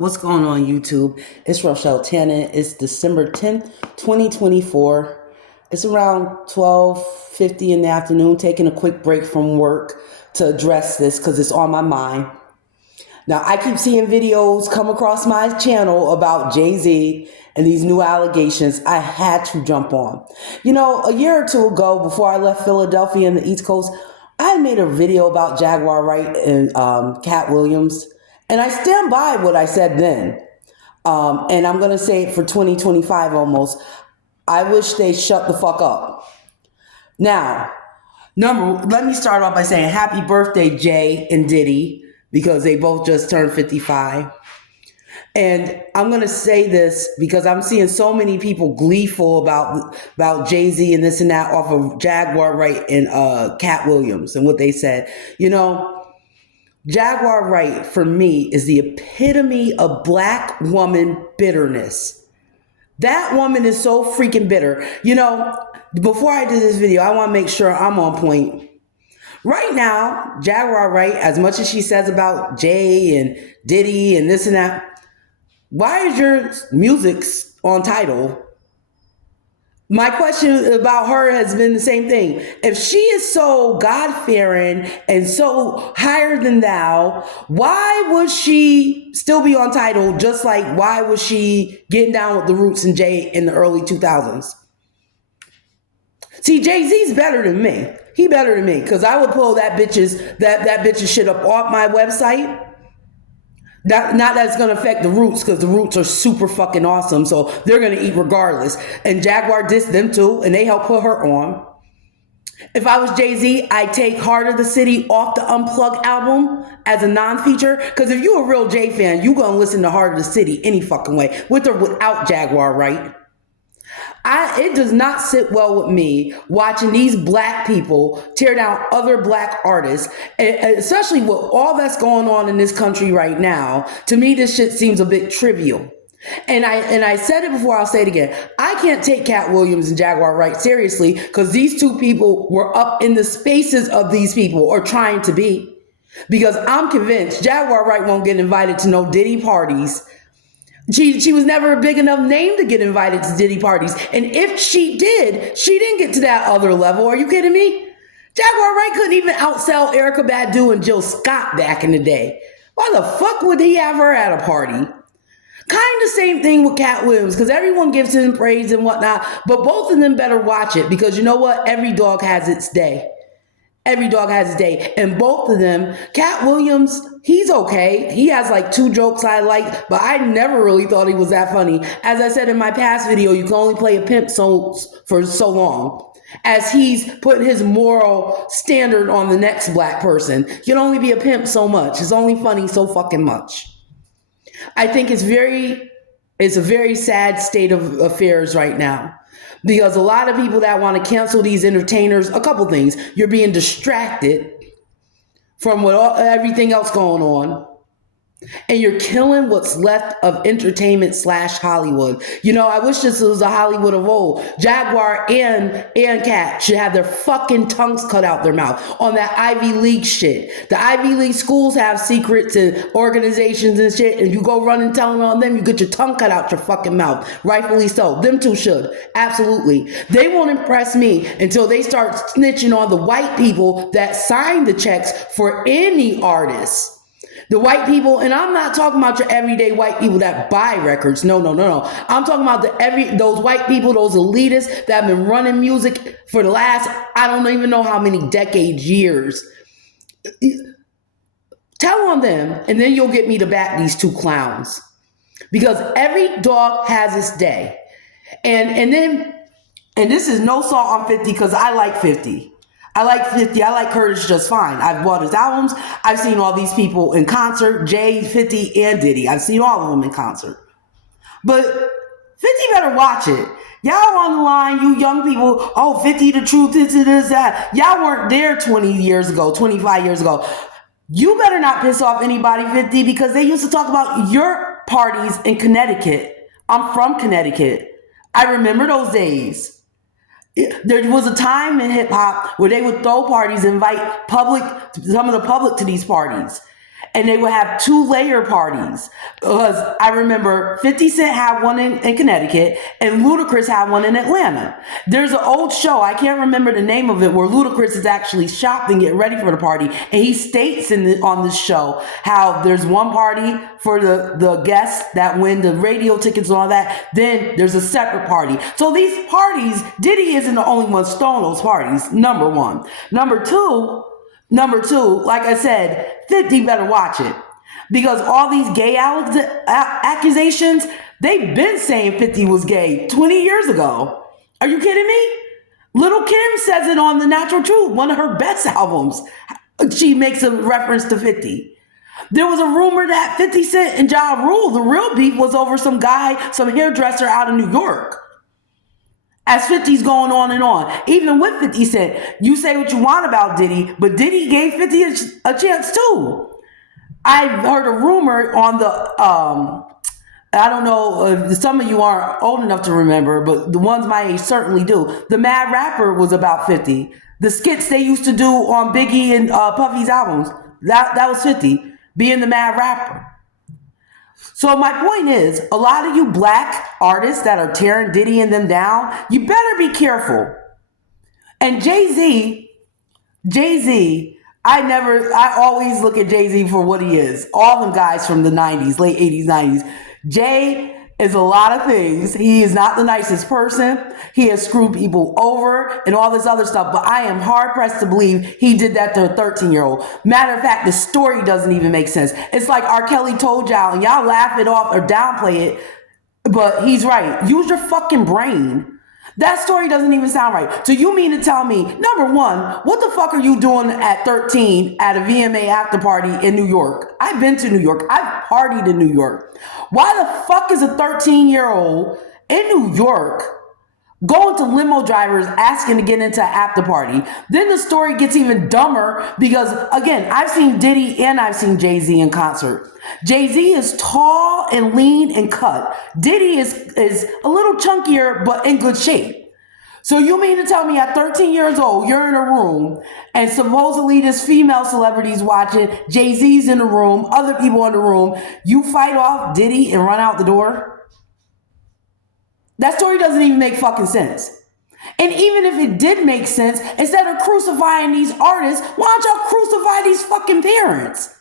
What's going on, YouTube? It's Rochelle Tannen. It's December 10th, 2024. It's around 12:50 in the afternoon, taking a quick break from work to address this because it's on my mind. Now, I keep seeing videos come across my channel about Jay-Z and these new allegations. I had to jump on. A year or two ago, before I left Philadelphia and the East Coast, I made a video about Jaguar Wright and Cat Williams. And I stand by what I said then. And I'm going to say it for 2025 almost. I wish they shut the fuck up. Now, let me start off by saying happy birthday, Jay and Diddy, because they both just turned 55. And I'm going to say this because I'm seeing so many people gleeful about Jay-Z and this and that off of Jaguar Wright and Cat Williams and what they said. Jaguar Wright, for me, is the epitome of black woman bitterness. That woman is so freaking bitter. Before I did this video, I want to make sure I'm on point. Right now, Jaguar Wright, as much as she says about Jay and Diddy and this and that, why is your music on Tidal? My question about her has been the same thing. If she is so God-fearing and so higher than thou, why would she still be on Tidal? Just like why was she getting down with the Roots and Jay in the early 2000s? See, Jay-Z's better than me. He better than me because I would pull that bitch's shit up off my website. Not that it's going to affect the Roots because the Roots are super fucking awesome. So they're going to eat regardless. And Jaguar dissed them too. And they helped put her on. If I was Jay-Z, I'd take Heart of the City off the Unplugged album as a non-feature. Because if you're a real Jay fan, you're going to listen to Heart of the City any fucking way. With or without Jaguar, right? It does not sit well with me watching these black people tear down other black artists, especially with all that's going on in this country right now. To me, this shit seems a bit trivial. And I said it before, I'll say it again. I can't take Cat Williams and Jaguar Wright seriously because these two people were up in the spaces of these people or trying to be. Because I'm convinced Jaguar Wright won't get invited to no Diddy parties. She was never a big enough name to get invited to Diddy parties. And if she did, she didn't get to that other level. Are you kidding me? Jaguar Wright couldn't even outsell Erykah Badu and Jill Scott back in the day. Why the fuck would he have her at a party? Kind of same thing with Cat Williams because everyone gives him praise and whatnot. But both of them better watch it because you know what? Every dog has its day. Every dog has its day. And both of them, Cat Williams, he's okay. He has like two jokes I like, but I never really thought he was that funny. As I said in my past video, you can only play a pimp for so long as he's putting his moral standard on the next black person. You can only be a pimp so much. It's only funny so fucking much. I think it's a very sad state of affairs right now. Because a lot of people that want to cancel these entertainers, a couple things. You're being distracted from everything else going on. And you're killing what's left of entertainment / Hollywood. I wish this was a Hollywood of old. Jaguar and Cat should have their fucking tongues cut out their mouth on that Ivy League shit. The Ivy League schools have secrets and organizations and shit, and you go run and telling on them, you get your tongue cut out your fucking mouth. Rightfully so. Them two should. Absolutely. They won't impress me until they start snitching on the white people that sign the checks for any artist. The white people, and I'm not talking about your everyday white people that buy records. No. I'm talking about those white people, those elitists that have been running music for the last, I don't even know how many decades, years. Tell on them, and then you'll get me to back these two clowns. Because every dog has its day. And this is no salt on 50 because I like 50. I like 50. I like Curtis just fine. I've bought his albums. I've seen all these people in concert, Jay, 50, and Diddy. I've seen all of them in concert. But 50 better watch it. Y'all on the line, you young people, 50, the truth is that. Y'all weren't there 20 years ago, 25 years ago. You better not piss off anybody, 50, because they used to talk about your parties in Connecticut. I'm from Connecticut. I remember those days. There was a time in hip hop where they would throw parties, invite some of the public to these parties. and they would have 2-layer parties. Because I remember 50 Cent had one in Connecticut and Ludacris had one in Atlanta. There's an old show, I can't remember the name of it, where Ludacris is actually shopping, getting ready for the party, and he states on this show how there's one party for the guests that win the radio tickets and all that, then there's a separate party. So these parties, Diddy isn't the only one throwing those parties, number one. Number two, like I said, 50 better watch it. Because all these gay accusations, they've been saying 50 was gay 20 years ago. Are you kidding me? Little Kim says it on The Natural Truth, one of her best albums. She makes a reference to 50. There was a rumor that 50 Cent and Ja Rule, the real beef was over some hairdresser out of New York. As 50's going on and on. Even with 50 Cent, you say what you want about Diddy, but Diddy gave 50 a chance too. I heard a rumor on the, I don't know if some of you aren't old enough to remember, but the ones my age certainly do. The Mad Rapper was about 50. The skits they used to do on Biggie and Puffy's albums, that was 50, being the Mad Rapper. So my point is, a lot of you black artists that are tearing Diddy and them down, you better be careful. And Jay-Z, I always look at Jay-Z for what he is. All them guys from the 90s, late 80s, 90s. Jay is a lot of things. He is not the nicest person. He has screwed people over and all this other stuff. But I am hard pressed to believe he did that to a 13-year-old. Matter of fact, the story doesn't even make sense. It's like R. Kelly told y'all, and y'all laugh it off or downplay it. But he's right. Use your fucking brain. That story doesn't even sound right. So you mean to tell me, number one, what the fuck are you doing at 13 at a VMA after party in New York? I've been to New York. I've partied in New York. Why the fuck is a 13-year-old in New York going to limo drivers asking to get into an after party? Then the story gets even dumber because, again, I've seen Diddy and I've seen Jay-Z in concert. Jay-Z is tall and lean and cut. Diddy is a little chunkier but in good shape. So you mean to tell me at 13 years old, you're in a room and supposedly this female celebrity's watching, Jay-Z's in the room, other people in the room, you fight off Diddy and run out the door? That story doesn't even make fucking sense. And even if it did make sense, instead of crucifying these artists, why don't y'all crucify these fucking parents?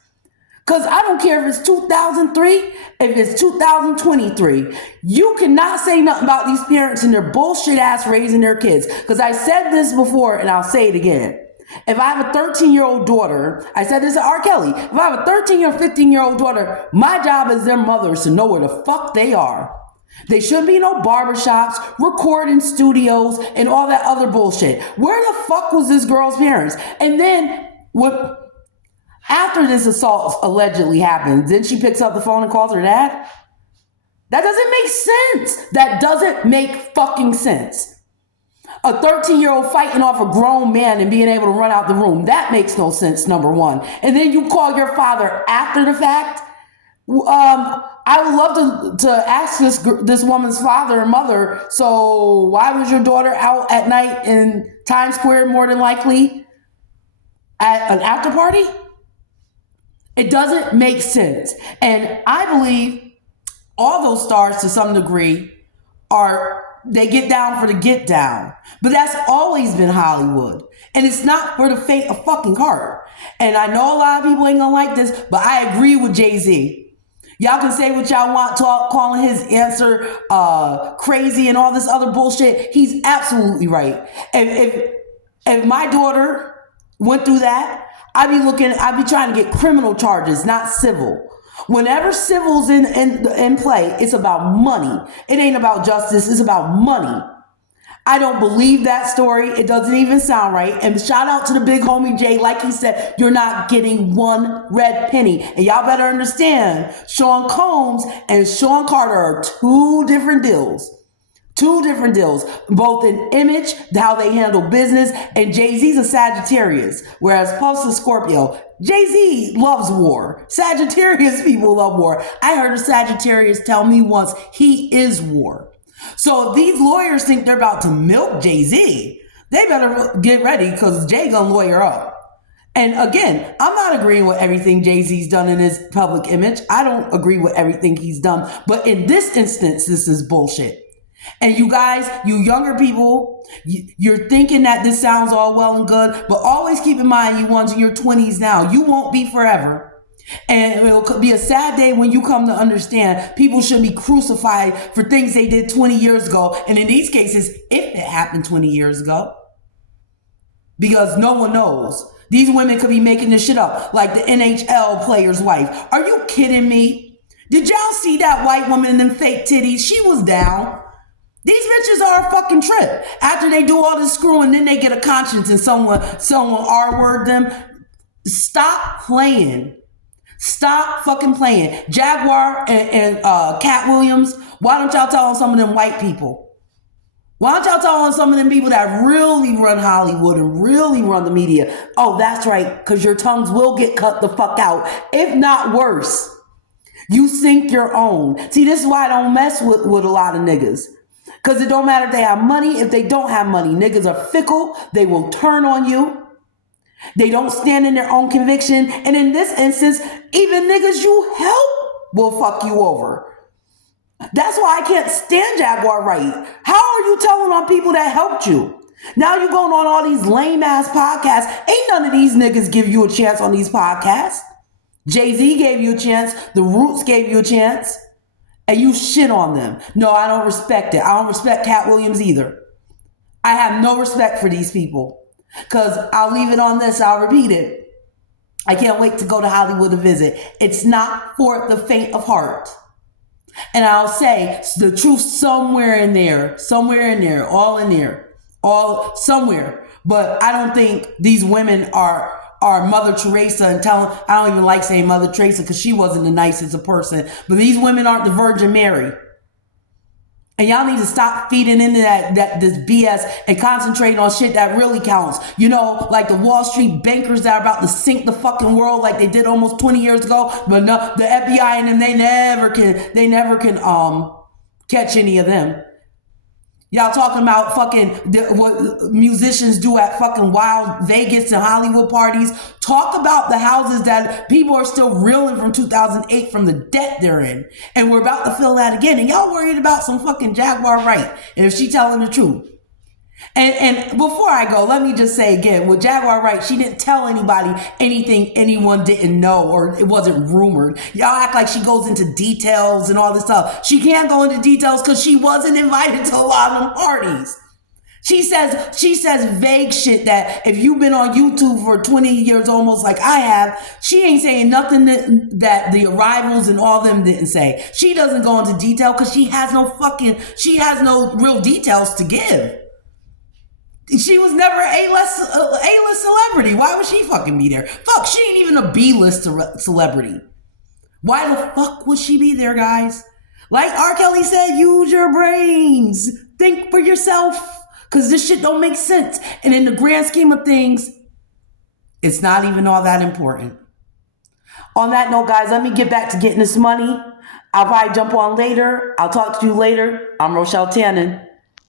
Because I don't care if it's 2003, if it's 2023. You cannot say nothing about these parents and their bullshit ass raising their kids. Because I said this before and I'll say it again. If I have a 13-year-old daughter, I said this to R. Kelly. If I have a 13 or 15-year-old daughter, my job as their mother is to know where the fuck they are. They shouldn't be no barbershops, recording studios, and all that other bullshit. Where the fuck was this girl's parents? And then after this assault allegedly happens, then she picks up the phone and calls her dad? That doesn't make sense. That doesn't make fucking sense. A 13-year-old fighting off a grown man and being able to run out the room. That makes no sense, number one. And then you call your father after the fact? I would love to ask this woman's father and mother, so why was your daughter out at night in Times Square more than likely at an after party? It doesn't make sense. And I believe all those stars to some degree they get down for the get down. But that's always been Hollywood. And it's not for the faint of fucking heart. And I know a lot of people ain't gonna like this, but I agree with Jay-Z. Y'all can say what y'all want, calling his answer crazy and all this other bullshit. He's absolutely right. If my daughter went through that, I'd be trying to get criminal charges, not civil. Whenever civil's in play, it's about money. It ain't about justice, it's about money. I don't believe that story. It doesn't even sound right. And shout out to the big homie Jay. Like he said, you're not getting one red penny. And y'all better understand, Sean Combs and Sean Carter are two different deals. Two different deals, both in image, how they handle business, and Jay-Z's a Sagittarius, whereas Puff's a Scorpio. Jay-Z loves war. Sagittarius people love war. I heard a Sagittarius tell me once, he is war. So if these lawyers think they're about to milk Jay-Z, they better get ready because Jay gonna lawyer up. And again, I'm not agreeing with everything Jay-Z's done in his public image. I don't agree with everything he's done. But in this instance, this is bullshit. And you guys, you younger people, you're thinking that this sounds all well and good, but always keep in mind, you ones in your 20s now, you won't be forever. And it'll be a sad day when you come to understand people should be crucified for things they did 20 years ago. And in these cases, if it happened 20 years ago, because no one knows. These women could be making this shit up, like the NHL player's wife. Are you kidding me? Did y'all see that white woman in them fake titties? She was down. These bitches are a fucking trip. After they do all this screwing, then they get a conscience and someone R-word them. Stop playing. Stop fucking playing. Jaguar and Cat Williams, why don't y'all tell on some of them white people? Why don't y'all tell on some of them people that really run Hollywood and really run the media? Oh, that's right, because your tongues will get cut the fuck out, if not worse. You sink your own. See, this is why I don't mess with a lot of niggas. Because it don't matter if they have money, if they don't have money. Niggas are fickle. They will turn on you. They don't stand in their own conviction. And in this instance, even niggas you help will fuck you over. That's why I can't stand Jaguar Wright. How are you telling on people that helped you? Now you going on all these lame ass podcasts. Ain't none of these niggas give you a chance on these podcasts. Jay-Z gave you a chance. The Roots gave you a chance. And you shit on them. No, I don't respect it. I don't respect Cat Williams either. I have no respect for these people. Because I'll leave it on this. I'll repeat it. I can't wait to go to Hollywood to visit. It's not for the faint of heart. And I'll say the truth somewhere in there, all in there, all somewhere. But I don't think these women are Mother Teresa and I don't even like saying Mother Teresa because she wasn't the nicest of person. But these women aren't the Virgin Mary. And y'all need to stop feeding into this BS and concentrating on shit that really counts. You know, like the Wall Street bankers that are about to sink the fucking world like they did almost 20 years ago. But no, the FBI and them, they never can catch any of them. Y'all talking about fucking what musicians do at fucking wild Vegas and Hollywood parties. Talk about the houses that people are still reeling from 2008 from the debt they're in. And we're about to feel that again. And y'all worried about some fucking Jaguar Wright. And if she telling the truth. And before I go, let me just say again, with Jaguar Wright, she didn't tell anybody anything anyone didn't know or it wasn't rumored. Y'all act like she goes into details and all this stuff. She can't go into details because she wasn't invited to a lot of them parties. She says vague shit that if you've been on YouTube for 20 years almost like I have, she ain't saying nothing that the Arrivals and all them didn't say. She doesn't go into detail because she has no real details to give. She was never A-list celebrity. Why would she fucking be there? Fuck, she ain't even a B-list celebrity. Why the fuck would she be there, guys? Like R. Kelly said, use your brains. Think for yourself. Because this shit don't make sense. And in the grand scheme of things, it's not even all that important. On that note, guys, let me get back to getting this money. I'll probably jump on later. I'll talk to you later. I'm Rochelle Tannen.